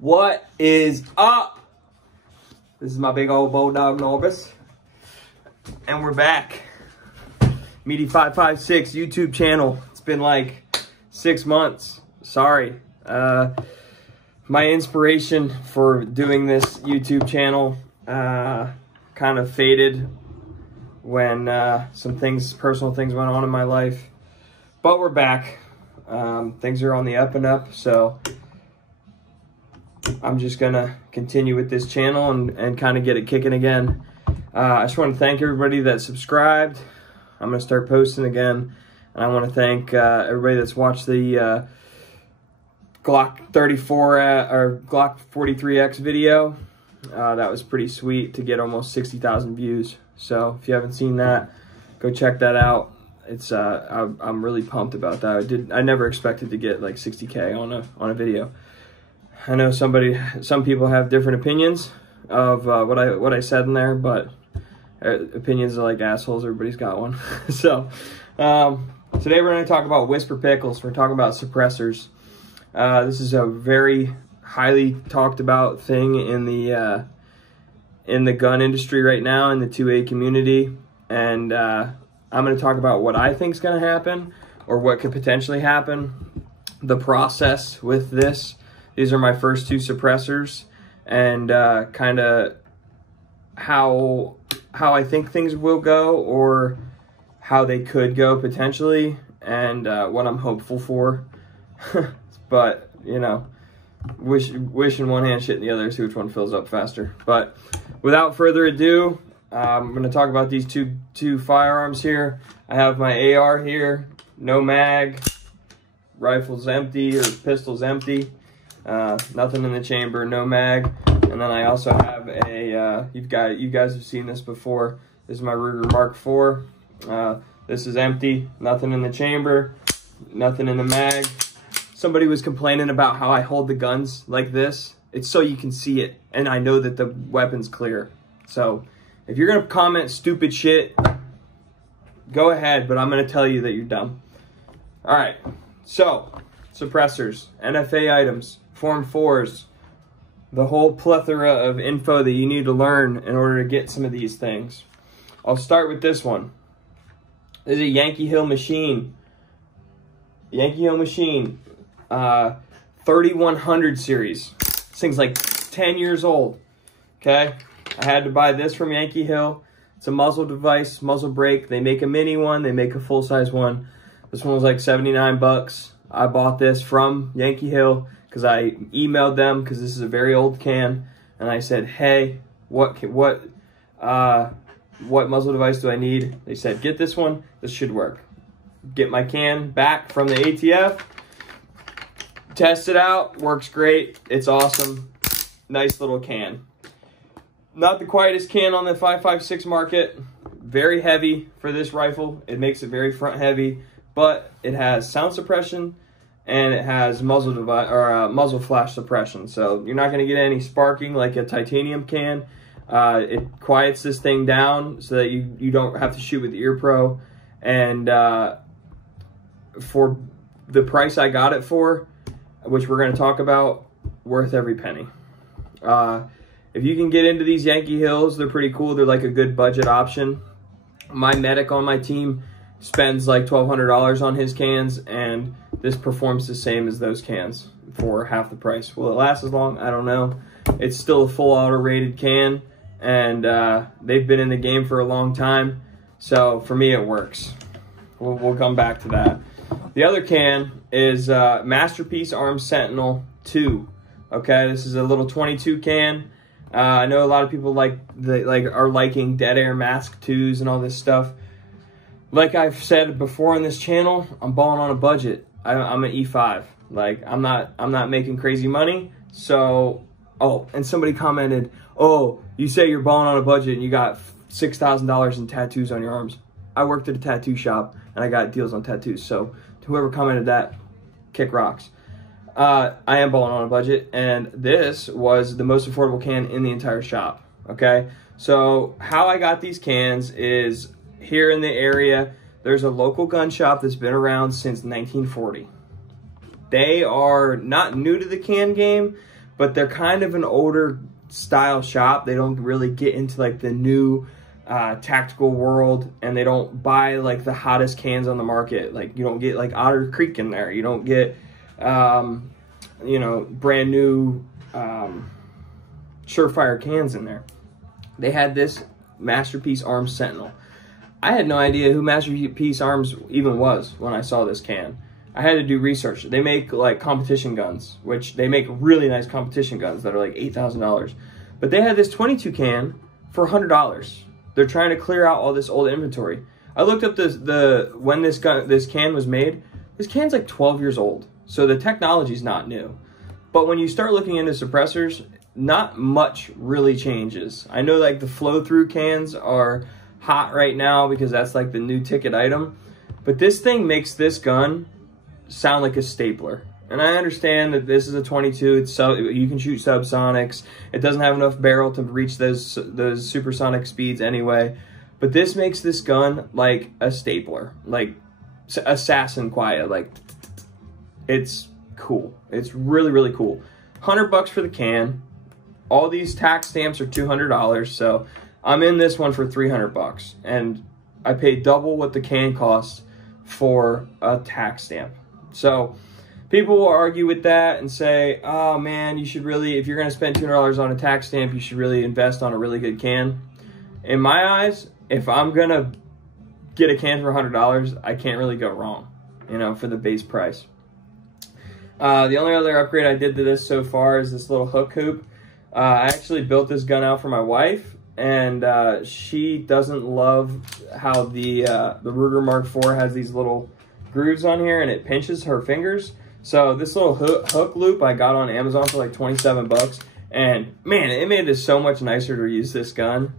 What is up? This is my big old bulldog Norbus, and we're back. Meaty556 YouTube channel. It's been like 6 months. Sorry. My inspiration for doing this YouTube channel kind of faded when some personal things went on in my life. But we're back. Things are on the up and up, so I'm just gonna continue with this channel and kind of get it kicking again. I just want to thank everybody that subscribed. I'm gonna start posting again, and I want to thank everybody that's watched the Glock 34 or Glock 43X video. That was pretty sweet to get almost 60,000 views. So if you haven't seen that, go check that out. It's I'm really pumped about that. I never expected to get like 60K on a video. I know some people have different opinions of what I said in there, but opinions are like assholes. Everybody's got one. So today we're going to talk about Whisper Pickles. We're talking about suppressors. This is a very highly talked about thing in the gun industry right now, in the 2A community, and I'm going to talk about what I think is going to happen, or what could potentially happen, the process with this. These are my first two suppressors, and kind of how I think things will go, or how they could go potentially, and what I'm hopeful for. But, you know, wish in one hand, shit in the other, see which one fills up faster. But without further ado, I'm going to talk about these two firearms here. I have my AR here, no mag, rifle's empty, or pistol's empty. Nothing in the chamber, no mag. And then I also have a, you guys have seen this before. This is my Ruger Mark IV. This is empty, nothing in the chamber, nothing in the mag. Somebody was complaining about how I hold the guns like this. It's so you can see it, and I know that the weapon's clear. So if you're gonna comment stupid shit, go ahead, but I'm gonna tell you that you're dumb. All right, so suppressors, NFA items, Form 4s, the whole plethora of info that you need to learn in order to get some of these things. I'll start with this one. This is a Yankee Hill machine. Yankee Hill machine, 3100 series. This thing's like 10 years old, okay? I had to buy this from Yankee Hill. It's a muzzle device, muzzle brake. They make a mini one, they make a full-size one. This one was like 79 bucks. I bought this from Yankee Hill because I emailed them, because this is a very old can, and I said, hey, what muzzle device do I need? They said, get this one, this should work. Get my can back from the ATF, test it out, works great, it's awesome, nice little can. Not the quietest can on the 5.56 market, very heavy for this rifle, it makes it very front heavy, but it has sound suppression, and it has muzzle flash suppression, so you're not going to get any sparking like a titanium can. It quiets this thing down so that you don't have to shoot with the Ear Pro, and for the price I got it for, which we're going to talk about, worth every penny. If you can get into these Yankee Hills, they're pretty cool. They're like a good budget option. My medic on my team spends like $1,200 on his cans, and this performs the same as those cans for half the price. Will it last as long? I don't know. It's still a full auto rated can, and they've been in the game for a long time, so for me it works. We'll come back to that. The other can is Masterpiece Arms Sentinel 2. Okay, this is a little 22 can. I know a lot of people are liking Dead Air Mask 2s and all this stuff. Like I've said before on this channel, I'm balling on a budget. I'm an E5. Like I'm not making crazy money. So, oh, and somebody commented, "Oh, you say you're balling on a budget and you got $6,000 in tattoos on your arms." I worked at a tattoo shop and I got deals on tattoos. So whoever commented that, kick rocks. I am balling on a budget, and this was the most affordable can in the entire shop. Okay, so how I got these cans is here in the area. There's a local gun shop that's been around since 1940. They are not new to the can game, but they're kind of an older style shop. They don't really get into like the new tactical world, and they don't buy like the hottest cans on the market. Like you don't get like Otter Creek in there. You don't get you know, brand new Surefire cans in there. They had this Masterpiece Arms Sentinel. I had no idea who Masterpiece Arms even was when I saw this can. I had to do research. They make like competition guns, which they make really nice competition guns that are like $8,000. But they had this 22 can for $100. They're trying to clear out all this old inventory. I looked up when this can was made. This can's like 12 years old, so the technology's not new. But when you start looking into suppressors, not much really changes. I know like the flow-through cans are hot right now because that's like the new ticket item. But this thing makes this gun sound like a stapler. And I understand that this is a 22. You can shoot subsonics. It doesn't have enough barrel to reach those supersonic speeds anyway. But this makes this gun like a stapler, like assassin quiet. Like, it's cool. It's really, really cool. $100 for the can. All these tax stamps are $200, so I'm in this one for $300, and I paid double what the can costs for a tax stamp. So people will argue with that and say, oh man, you should really, if you're going to spend $200 on a tax stamp, you should really invest on a really good can. In my eyes, if I'm going to get a can for $100, I can't really go wrong, you know, for the base price. The only other upgrade I did to this so far is this little hook hoop. I actually built this gun out for my wife, and she doesn't love how the Ruger Mark IV has these little grooves on here, and it pinches her fingers. So this little hook loop I got on Amazon for like 27 bucks, and man, it made it so much nicer to use this gun.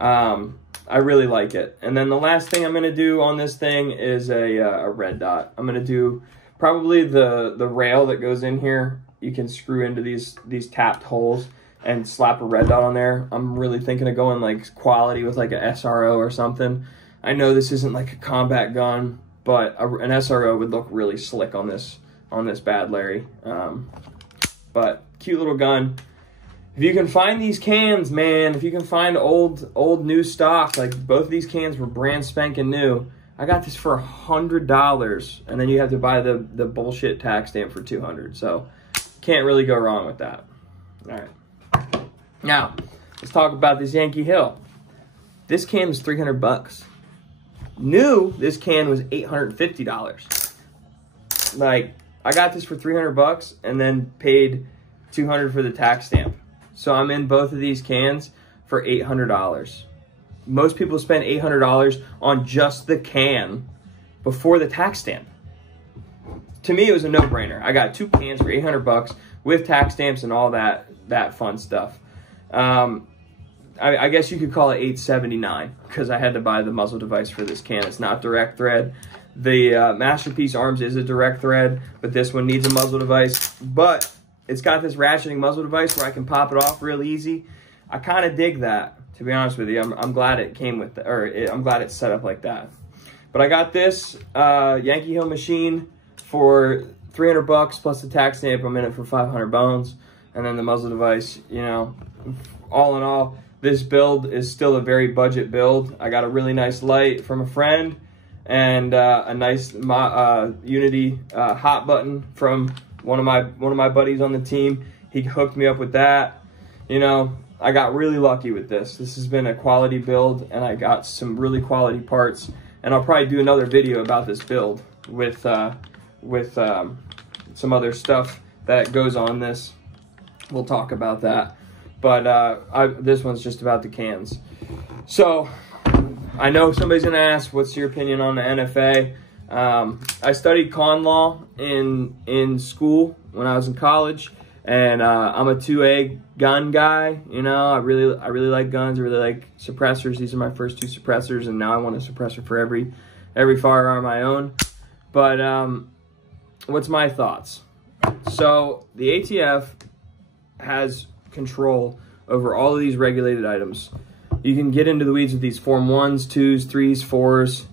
I really like it. And then the last thing I'm going to do on this thing is a red dot. I'm going to do probably the rail that goes in here. You can screw into these tapped holes and slap a red dot on there. I'm really thinking of going like quality with like a SRO or something. I know this isn't like a combat gun, but an SRO would look really slick on this Bad Larry. But cute little gun. If you can find these cans, man, if you can find old new stock, like both of these cans were brand spanking new. I got this for $100, and then you have to buy the bullshit tax stamp for $200. So can't really go wrong with that. All right. Now, let's talk about this Yankee Hill. This can was $300. New, this can was $850. Like, I got this for $300 and then paid $200 for the tax stamp. So I'm in both of these cans for $800. Most people spend $800 on just the can before the tax stamp. To me, it was a no-brainer. I got 2 cans for $800 with tax stamps and all that fun stuff. I guess you could call it $879 because I had to buy the muzzle device for this can. It's not direct thread. The Masterpiece Arms is a direct thread, but this one needs a muzzle device. But it's got this ratcheting muzzle device where I can pop it off real easy. I kind of dig that, to be honest with you. I'm glad it came with, I'm glad it's set up like that. But I got this Yankee Hill machine for $300 plus the tax stamp. I'm in it for 500 bones, and then the muzzle device. You know, all in all, this build is still a very budget build. I got a really nice light from a friend, and a nice Unity hot button from one of my buddies on the team. He hooked me up with that. You know, I got really lucky with this. This has been a quality build, and I got some really quality parts. And I'll probably do another video about this build with some other stuff that goes on this. We'll talk about that. But this one's just about the cans. So I know somebody's gonna ask, what's your opinion on the NFA? I studied con law in school when I was in college, and I'm a 2A gun guy. You know, I really like guns. I really like suppressors. These are my first 2 suppressors, and now I want a suppressor for every firearm I own. But what's my thoughts? So the ATF has control over all of these regulated items. You can get into the weeds with these Form 1s, 2s, 3s, 4s.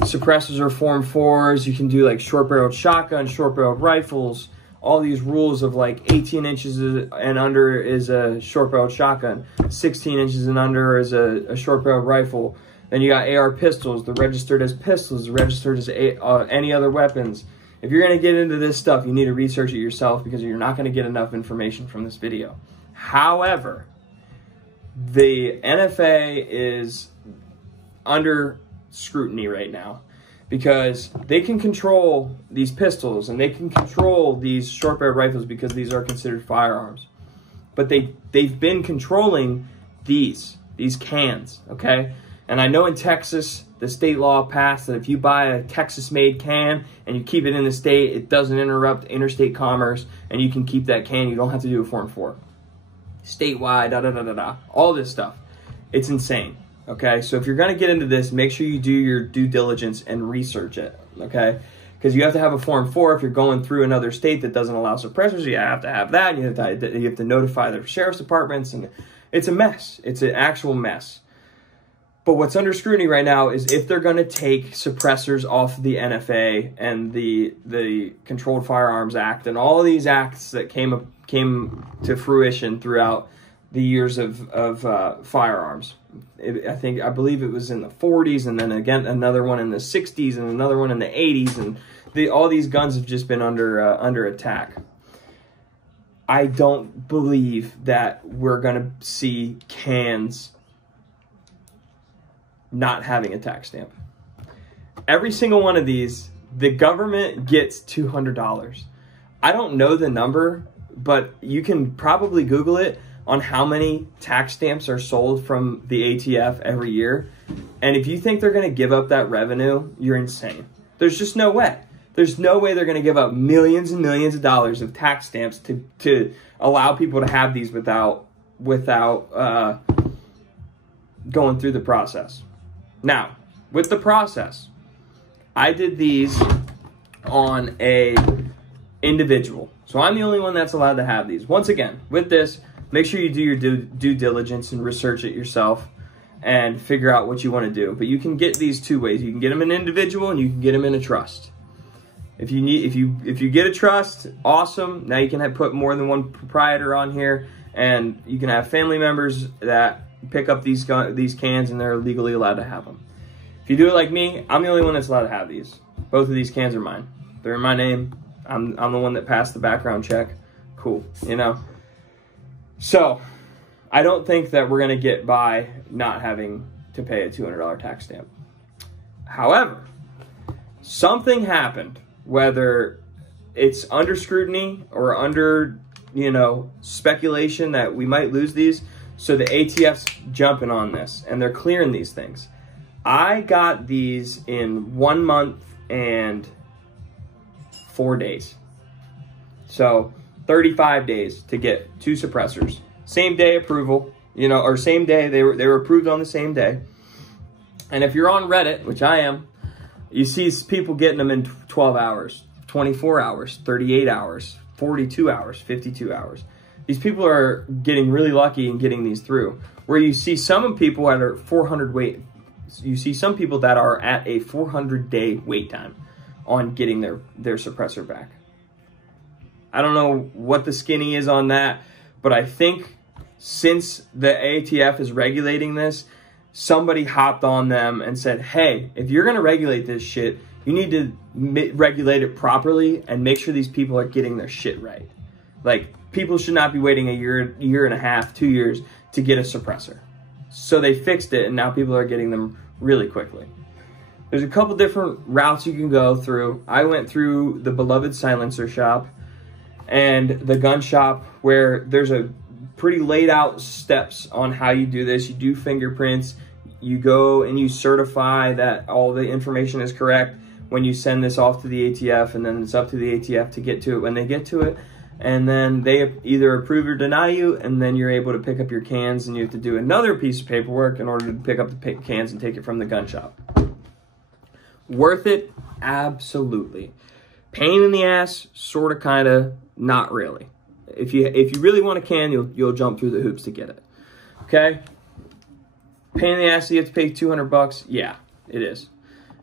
Suppressors are Form 4s. You can do like short-barreled shotguns, short-barreled rifles, all these rules of like 18 inches and under is a short-barreled shotgun, 16 inches and under is a short-barreled rifle. Then you got AR pistols, they're registered as pistols, they're registered as any other weapons. If you're going to get into this stuff, you need to research it yourself because you're not going to get enough information from this video. However, the NFA is under scrutiny right now because they can control these pistols and they can control these short-barreled rifles because these are considered firearms. But they've been controlling these cans, okay? And I know in Texas, the state law passed that if you buy a Texas-made can and you keep it in the state, it doesn't interrupt interstate commerce and you can keep that can. You don't have to do a Form 4. Statewide, da-da-da-da-da, all this stuff. It's insane. Okay, so if you're going to get into this, make sure you do your due diligence and research it, okay? Because you have to have a Form 4 if you're going through another state that doesn't allow suppressors. You have to have that. You have to notify the sheriff's departments, and it's a mess. It's an actual mess. But what's under scrutiny right now is if they're going to take suppressors off the NFA and the Controlled Firearms Act and all of these acts that came to fruition throughout the years of firearms. I believe it was in the 40s, and then again another one in the 60s, and another one in the 80s, and all these guns have just been under attack. I don't believe that we're gonna see cans not having a tax stamp. Every single one of these, the government gets $200. I don't know the number, but you can probably Google it on how many tax stamps are sold from the ATF every year. And if you think they're going to give up that revenue, you're insane. There's just no way. There's no way they're going to give up millions and millions of dollars of tax stamps to allow people to have these without going through the process. Now, with the process, I did these on a individual. So I'm the only one that's allowed to have these. Once again, with this, make sure you do your due diligence and research it yourself and figure out what you want to do. But you can get these two ways. You can get them in individual and you can get them in a trust. If you get a trust, awesome. Now you can put more than one proprietor on here, and you can have family members that pick up these cans and they're legally allowed to have them. If you do it like me, I'm the only one that's allowed to have these. Both of these cans are mine. They're in my name. I'm the one that passed the background check. Cool, you know. So, I don't think that we're going to get by not having to pay a $200 tax stamp. However, something happened, whether it's under scrutiny or under, speculation that we might lose these. So the ATF's jumping on this and they're clearing these things. I got these in 1 month and 4 days. So 35 days to get 2 suppressors. Same day approval, or same day, they were approved on the same day. And if you're on Reddit, which I am, you see people getting them in 12 hours, 24 hours, 38 hours, 42 hours, 52 hours. These people are getting really lucky in getting these through. Where you see some people that are 400 wait, you see some people that are at a 400-day wait time on getting their suppressor back. I don't know what the skinny is on that, but I think since the ATF is regulating this, somebody hopped on them and said, hey, if you're going to regulate this shit, you need to regulate it properly and make sure these people are getting their shit right. Like, people should not be waiting a year and a half, 2 years to get a suppressor. So they fixed it, and now people are getting them really quickly. There's a couple different routes you can go through. I went through the Beloved Silencer Shop and the gun shop, where there's a pretty laid out steps on how you do this. You do fingerprints. You go and you certify that all the information is correct when you send this off to the ATF, and then it's up to the ATF to get to it when they get to it. And then they either approve or deny you, and then you're able to pick up your cans, and you have to do another piece of paperwork in order to pick up the cans and take it from the gun shop. Worth it? Absolutely. Pain in the ass? Sort of, kind of, not really. If you really want a can, you'll jump through the hoops to get it. Okay? Pain in the ass, you have to pay $200? Yeah, it is.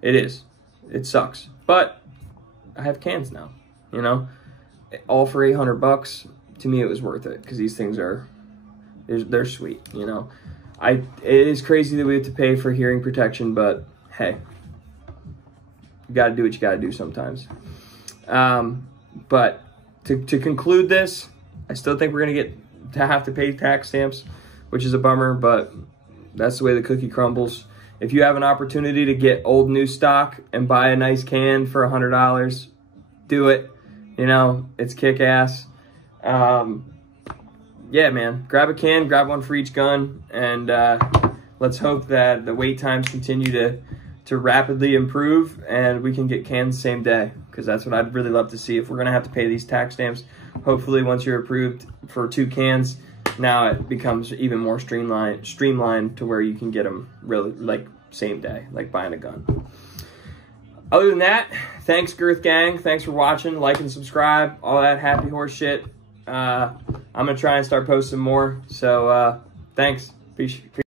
It is. It sucks. But I have cans now, all for 800 bucks, to me it was worth it, because these things they're sweet, you know. It is crazy that we have to pay for hearing protection, but hey, you got to do what you got to do sometimes. But to conclude this, I still think we're going to have to pay tax stamps, which is a bummer, but that's the way the cookie crumbles. If you have an opportunity to get old new stock and buy a nice can for $100, do it. You know, it's kick-ass. Yeah, man, grab a can, grab one for each gun, and let's hope that the wait times continue to rapidly improve and we can get cans same day, because that's what I'd really love to see. If we're going to have to pay these tax stamps, hopefully once you're approved for 2 cans, now it becomes even more streamlined to where you can get them really like same day, like buying a gun. Other than that, thanks Girth Gang. Thanks for watching. Like and subscribe. All that happy horse shit. I'm going to try and start posting more. So, thanks. Peace.